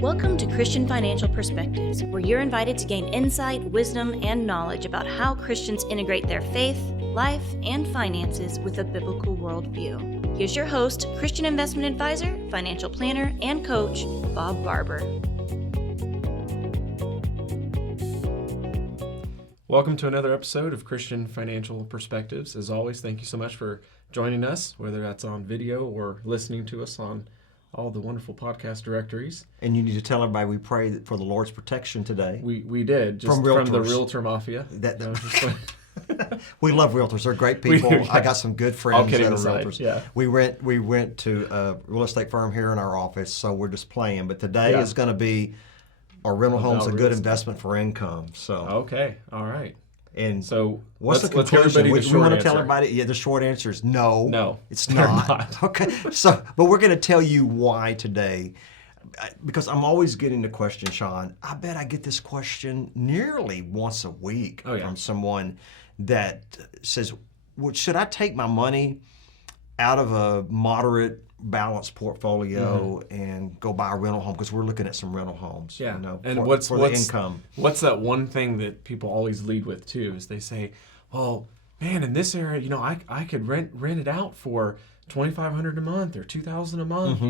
Welcome to Christian Financial Perspectives, where you're invited to gain insight, wisdom, and knowledge about how Christians integrate their faith, life, and finances with a biblical worldview. Here's your host, Christian investment advisor, financial planner, and coach, Bob Barber. Welcome to another episode of Christian Financial Perspectives. As always, thank you so much for joining us, whether that's on video or listening to us on all the wonderful podcast directories. And you need to tell everybody we pray for the Lord's protection today. We did, just from the Realtor Mafia. We love realtors. They're great people. I got some good friends that are realtors. Yeah. We went to a real estate firm here in our office, so we're just playing. But today is going to be our rental home's a good investment for income. So okay, all right. And so what's the conclusion? We want to tell everybody. Yeah, the short answer is no. No, it's not. Okay. So, but we're going to tell you why today, because I'm always getting the question, Shawn. I bet I get this question nearly once a week from someone that says, "Well, should I take my money out of a moderate balanced portfolio and go buy a rental home, because we're looking at some rental homes." Yeah, you know, and what's the income? What's that one thing that people always lead with too? Is they say, "Well, man, in this area, I could rent it out for $2,500 a month or $2,000 a month."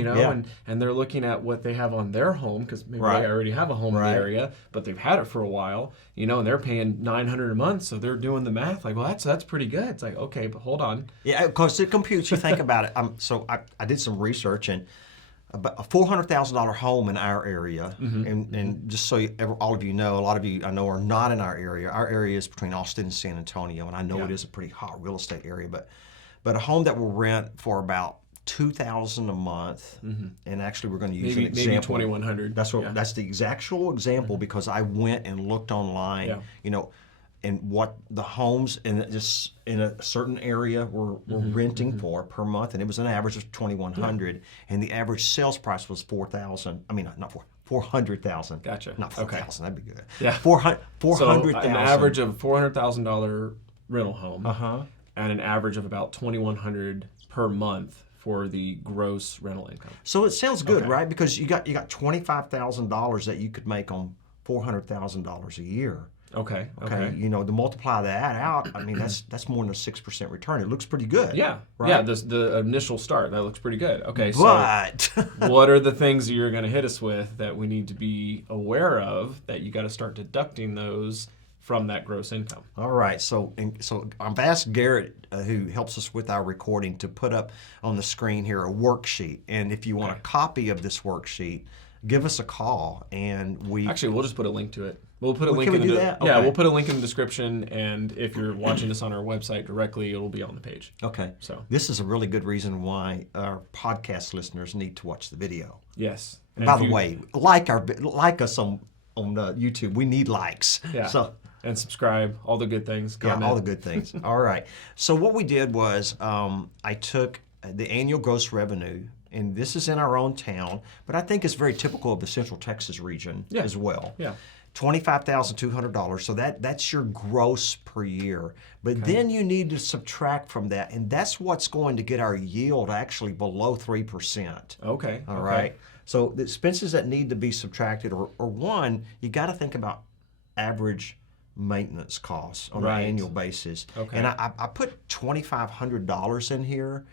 And they're looking at what they have on their home, because maybe they already have a home in the area, but they've had it for a while, and they're paying $900 a month, so they're doing the math like, well, that's pretty good. It's like, okay, but hold on. Yeah, because it computes. You think about it. So I did some research, and about a $400,000 home in our area, and just so all of you know, a lot of you I know are not in our area. Our area is between Austin and San Antonio, and I know it is a pretty hot real estate area, but a home that will rent for about $2,000 a month, and actually we're going to use an example. Maybe $2,100. That's the actual example, because I went and looked online, and what the homes in a certain area were renting for per month, and it was an average of $2,100, and the average sales price was $400,000. Gotcha. Not $4,000. That'd be good. Yeah. $400,000. So an average of $400,000 rental home. And an average of about $2,100 per month for the gross rental income. So it sounds good, right? Because you got $25,000 that you could make on $400,000 a year. Okay. To multiply that out, I mean that's more than a 6% return. It looks pretty good. Yeah. Right? Yeah. The initial start, that looks pretty good. Okay. But so what are the things that you're going to hit us with that we need to be aware of, that you got to start deducting those from that gross income? All right, so I've asked Garrett, who helps us with our recording, to put up on the screen here a worksheet. And if you want a copy of this worksheet, give us a call, and we'll just put a link to it. We'll put a link. Can we do that? Yeah, okay. We'll put a link in the description, and if you're watching this on our website directly, it'll be on the page. Okay. So this is a really good reason why our podcast listeners need to watch the video. Yes. And by the way, like us on YouTube. We need likes. Yeah. And subscribe, all the good things. Comment. Yeah, all the good things. All right. So what we did was I took the annual gross revenue, and this is in our own town, but I think it's very typical of the Central Texas region as well. Yeah. $25,200. So that's your gross per year. But then you need to subtract from that, and that's what's going to get our yield actually below 3%. Okay. All right. So the expenses that need to be subtracted are one, you got to think about average maintenance costs on an annual basis. Okay. And I put $2,500 in here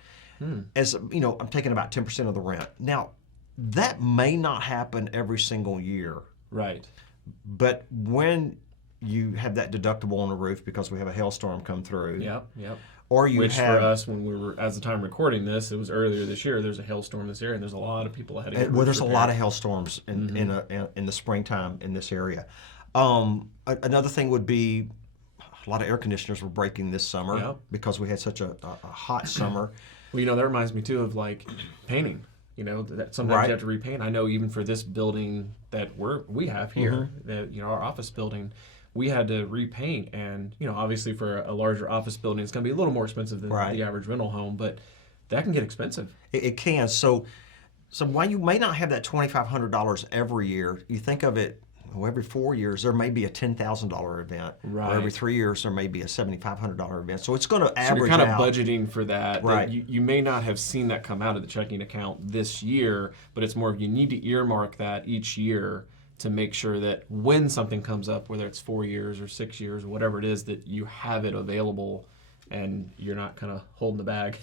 as, I'm taking about 10% of the rent. Now, that may not happen every single year. Right. But when you have that deductible on the roof because we have a hailstorm come through. Yep. Or Which for us, when we were, as the time recording this, it was earlier this year, there's a hailstorm in this area, and there's a lot of people ahead of it. Well, there's a lot of hailstorms in the springtime in this area. Another thing would be a lot of air conditioners were breaking this summer because we had such a hot summer. Well, that reminds me too of like painting. That sometimes you have to repaint. I know even for this building that we have here, that our office building, we had to repaint, and obviously for a larger office building, it's going to be a little more expensive than the average rental home, but that can get expensive. It can. So while you may not have that $2,500 every year, you think of it every 4 years there may be a $10,000 event, right. or every 3 years there may be a $7,500 event. So it's going to average out. So you're kind of budgeting for that. Right. You may not have seen that come out of the checking account this year, but it's more of you need to earmark that each year to make sure that when something comes up, whether it's 4 years or 6 years or whatever it is, that you have it available and you're not kind of holding the bag.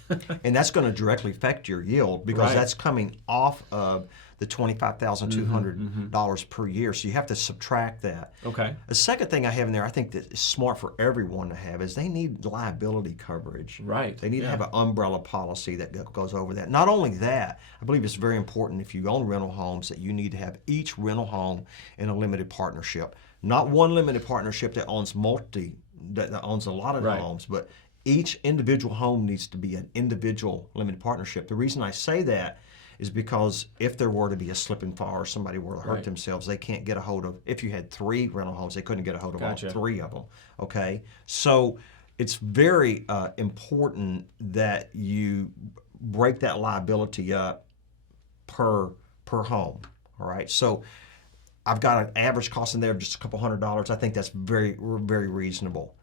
And that's going to directly affect your yield because right. that's coming off of the $25,200 per year. So you have to subtract that. Okay. The second thing I have in there, I think that is smart for everyone to have, is they need liability coverage. Right. They need to have an umbrella policy that goes over that. Not only that, I believe it's very important if you own rental homes that you need to have each rental home in a limited partnership. Not one limited partnership that owns that owns a lot of right. homes, but each individual home needs to be an individual limited partnership. The reason I say that is because if there were to be a slip and fall or somebody were to hurt right. themselves, they can't get a hold of, if you had 3 rental homes, they couldn't get a hold of gotcha. all 3 of them, okay? So it's very important that you break that liability up per home, all right? So I've got an average cost in there of just a couple $100. I think that's very, very reasonable.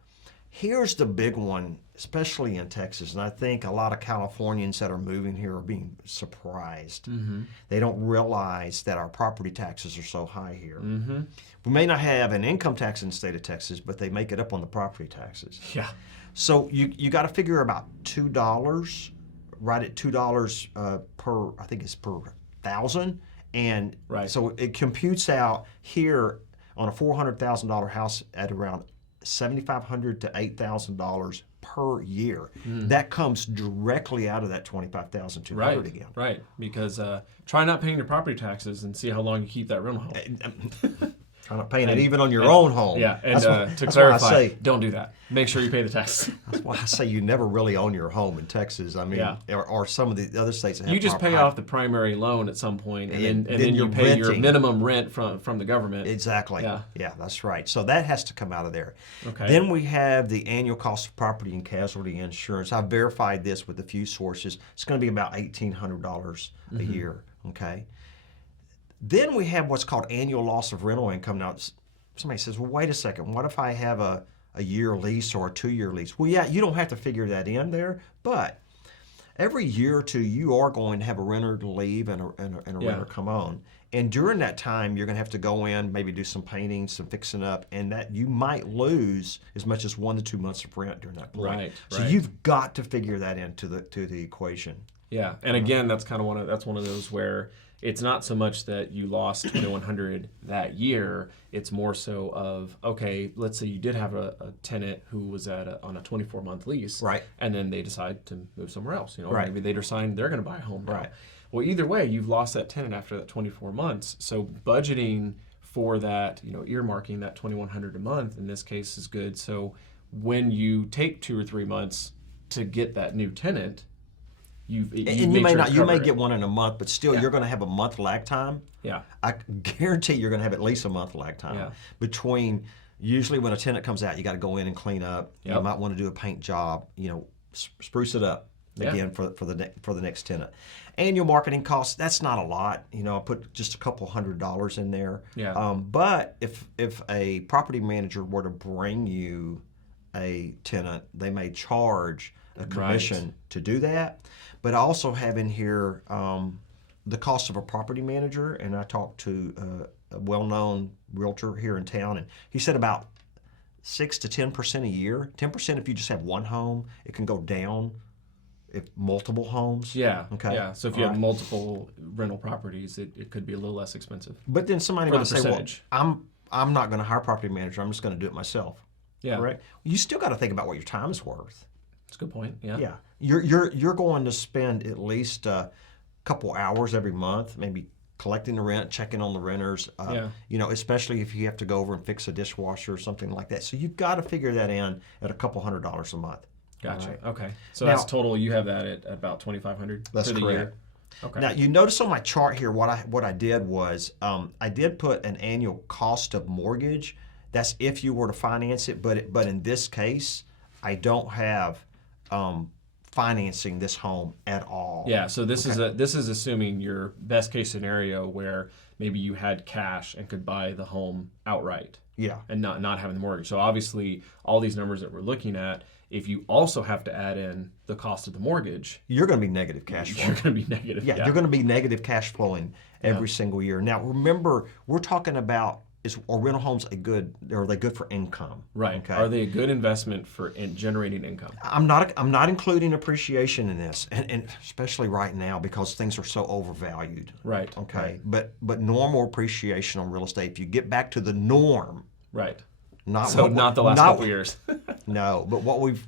Here's the big one, especially in Texas, and I think a lot of Californians that are moving here are being surprised. Mm-hmm. They don't realize that our property taxes are so high here. Mm-hmm. We may not have an income tax in the state of Texas, but they make it up on the property taxes. Yeah. So you got to figure about $2, right at $2 per, I think it's per thousand. And right. so it computes out here on a $400,000 house at around $7,500 to $8,000 per year. That comes directly out of that $25,200 right. again. Right, because try not paying your property taxes and see how long you keep that rental home. Try not paying it even on your own home. Yeah, and to that's clarify, why I say, don't do that. Make sure you pay the taxes. That's why I say you never really own your home in Texas. I mean, yeah. or some of the other states that have you just pay off the primary loan at some point, and then you pay your minimum rent from the government. Exactly. Yeah, that's right. So that has to come out of there. Okay. Then we have the annual cost of property and casualty insurance. I verified this with a few sources. It's going to be about $1,800 a year. Okay. Then we have what's called annual loss of rental income. Now, somebody says, well, wait a second. What if I have a year lease or a 2-year lease? Well, yeah, you don't have to figure that in there, but every year or two, you are going to have a renter leave and a renter come on. And during that time, you're going to have to go in, maybe do some painting, some fixing up, and that you might lose as much as 1 to 2 months of rent during that point. Right. So you've got to figure that into the equation. Yeah, and again, that's kind of one of those where it's not so much that you lost $2,100 that year. It's more so of, okay, let's say you did have a tenant who was on a 24-month lease, right? And then they decide to move somewhere else. Right. Maybe they decide they're going to buy a home now. Right. Well, either way, you've lost that tenant after that 24 months. So budgeting for that, earmarking that $2,100 a month in this case is good. So when you take 2 or 3 months to get that new tenant, you may get one in a month, but still you're going to have a month lag time. Yeah. I guarantee you're going to have at least a month lag time between. Usually when a tenant comes out, you got to go in and clean up. Yep. You might want to do a paint job. Spruce it up again for the next tenant. Annual marketing costs, that's not a lot. I put just a couple $100 in there. Yeah. But if a property manager were to bring you a tenant, they may charge a commission to do that. But I also have in here the cost of a property manager, and I talked to a well-known realtor here in town, and he said about 6 to 10% a year. 10% if you just have one home. It can go down if multiple homes. Yeah. Okay. Yeah. So if you have multiple rental properties, it could be a little less expensive. But then somebody might say, well, I'm not going to hire a property manager. I'm just going to do it myself. Yeah. Correct? You still got to think about what your time is worth. That's a good point. Yeah. Yeah. You're going to spend at least a couple hours every month, maybe collecting the rent, checking on the renters. Especially if you have to go over and fix a dishwasher or something like that. So you've got to figure that in at a couple $100 a month. Gotcha. Right? Okay. So now, that's total. You have that at about $2,500 that's for the correct. year. Okay. Now you notice on my chart here what I did was I did put an annual cost of mortgage. That's if you were to finance it, but in this case I don't have financing this home at all. Yeah, so this is assuming your best case scenario where maybe you had cash and could buy the home outright. Yeah. And not having the mortgage. So obviously all these numbers that we're looking at, if you also have to add in the cost of the mortgage, you're going to be negative cash flow. You're going to be negative. Yeah, you're going to be negative cash flowing every single year. Now remember, we're talking about, are rental homes are they good for income? Right. Okay. Are they a good investment for generating income? I'm not including appreciation in this, and especially right now because things are so overvalued. Right. Okay. Right. But normal appreciation on real estate, if you get back to the norm. Right. Not the last couple years. No, but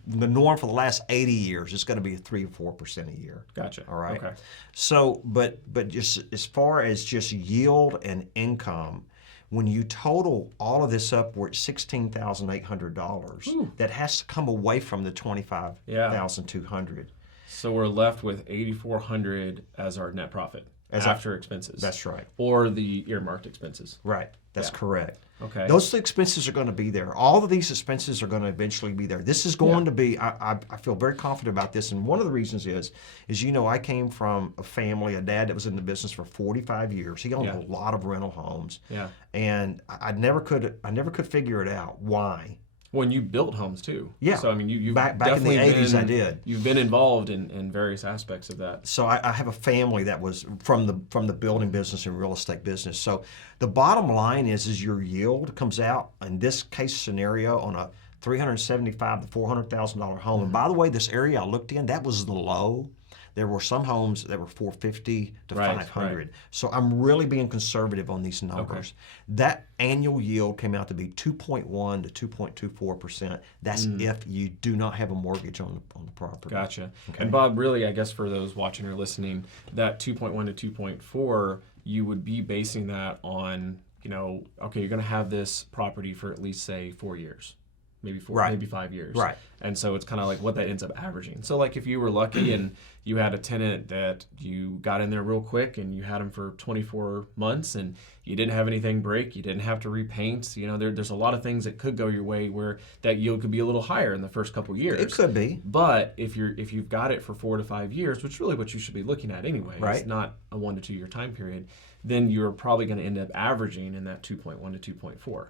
the norm for the last 80 years is going to be 3 or 4% a year. Gotcha. All right. Okay. So, but just as far as just yield and income, when you total all of this up, we're at $16,800. That has to come away from the $25,200. So we're left with $8,400 as our net profit after expenses. That's right. Or the earmarked expenses. Right. That's correct. Okay. Those expenses are going to be there. All of these expenses are going to eventually be there. This is going to be, I feel very confident about this. And one of the reasons is I came from a family, a dad that was in the business for 45 years. He owned a lot of rental homes. Yeah. And I never could figure it out. Why? When you built homes too. Yeah. So I mean, you back in the 80s, I did. You've been involved in various aspects of that. So I have a family that was from the building business and real estate business. So the bottom line is your yield comes out in this case scenario on a $375,000 to $400,000 home. And by the way, this area I looked in, that was the low. There were some homes that were $450,000 to $500,000. Right. So I'm really being conservative on these numbers. Okay. That annual yield came out to be 2.1 to 2.24%. That's if you do not have a mortgage on the property. Gotcha. Okay. And Bob, really, I guess for those watching or listening, that 2.1 to 2.4, you would be basing that on, okay, you're going to have this property for at least say 4 years. Maybe 5 years. Right. And so it's kind of like what that ends up averaging. So like if you were lucky and you had a tenant that you got in there real quick and you had them for 24 months and you didn't have anything break, you didn't have to repaint, there's a lot of things that could go your way where that yield could be a little higher in the first couple years. It could be. But if you've got it for 4 to 5 years, which is really what you should be looking at anyway, it's not a 1 to 2 year time period, then you're probably going to end up averaging in that 2.1 to 2.4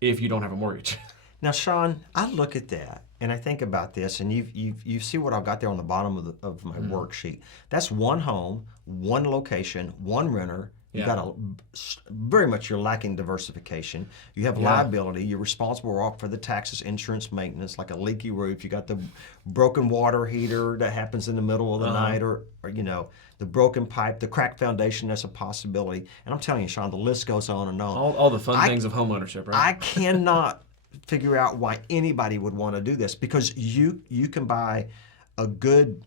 if you don't have a mortgage. Now, Shawn, I look at that and I think about this, and you see what I've got there on the bottom of my worksheet. That's one home, one location, one renter. You've got very much you're lacking diversification. You have liability. You're responsible for the taxes, insurance, maintenance, like a leaky roof. You got the broken water heater that happens in the middle of the night, or the broken pipe, the cracked foundation. That's a possibility. And I'm telling you, Shawn, the list goes on and on. All the fun things of homeownership, right? I cannot figure out why anybody would want to do this, because you can buy a good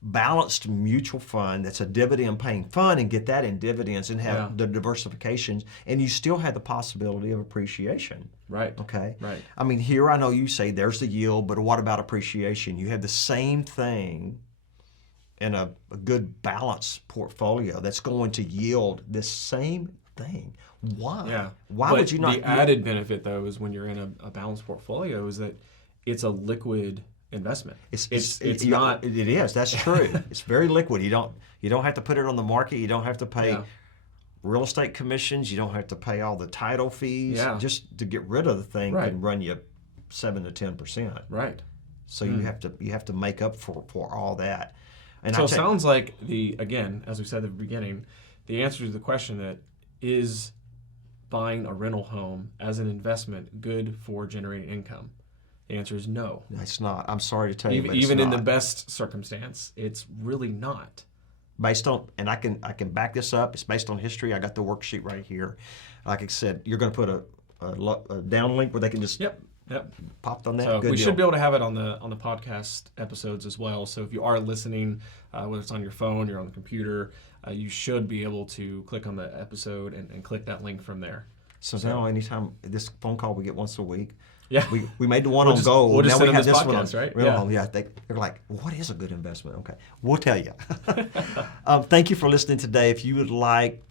balanced mutual fund that's a dividend paying fund and get that in dividends and have the diversifications, and you still have the possibility of appreciation. Right. Okay. Right. I mean, here I know you say there's the yield, but what about appreciation? You have the same thing in a good balanced portfolio that's going to yield the same thing. Why? Yeah. Why would you not? The added benefit, though, is when you're in a balanced portfolio, is that it's a liquid investment. It's not. It is. That's true. It's very liquid. You don't have to put it on the market. You don't have to pay real estate commissions. You don't have to pay all the title fees. Yeah. Just to get rid of the thing can run you 7 to 10%. Right. So you have to make up for all that. And so it sounds like again, as we said at the beginning, the answer to the question that is buying a rental home as an investment good for generating income? The answer is no. It's not. I'm sorry to tell you, but even it's in not. the best circumstance, it's really not. Based on, and I can back this up. It's based on history. I got the worksheet right here. Like I said, you're going to put a down link where they can just pop on that. So Good we deal. should be able to have it on the podcast episodes as well. So if you are listening, whether it's on your phone, you're on the computer, you should be able to click on the episode and click that link from there. So now, anytime this phone call we get once a week. Yeah, we made the one on gold. We'll just now we have this one on right? real home. Yeah, they're like, what is a good investment? Okay, we'll tell you. Thank you for listening today. If you would like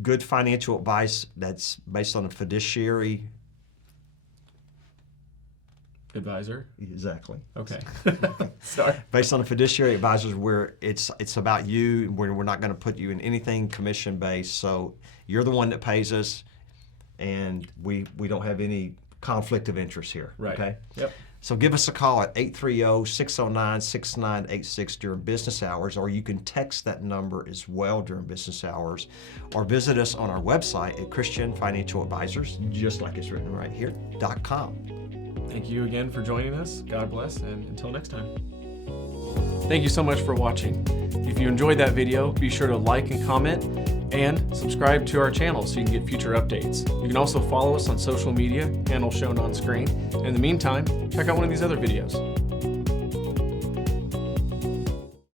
good financial advice that's based on a fiduciary advisor. Exactly. Okay. Sorry. Based on the fiduciary advisors, where it's about you. We're not going to put you in anything commission based. So you're the one that pays us, and we don't have any conflict of interest here. Right. Okay. Yep. So give us a call at 830-609-6986 during business hours, or you can text that number as well during business hours, or visit us on our website at Christian Financial Advisors, just like it's written right here, .com. Thank you again for joining us. God bless, and until next time. Thank you so much for watching. If you enjoyed that video, be sure to like and comment, and subscribe to our channel so you can get future updates. You can also follow us on social media, handle shown on screen. In the meantime, check out one of these other videos.